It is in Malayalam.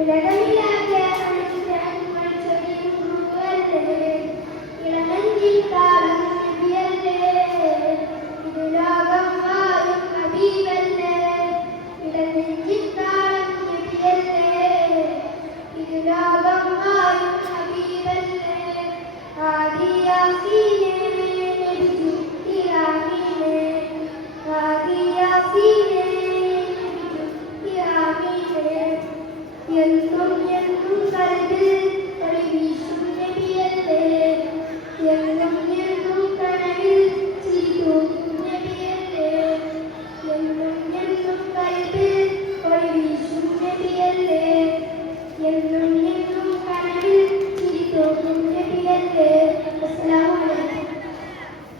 ഉലകമില്ലാതെ ഇളമഞ്ചിൽ താളം നബിയല്ലേ ഇത് ലോകം വാഴും ഹബീബല്ലേ ഇളമഞ്ചിൽ താളം നബിയല്ലേ ഇത് ലോകം വാഴും ഹബീബല്ലേ ആദിയാസീനെ നബി ആദിയാസീൻ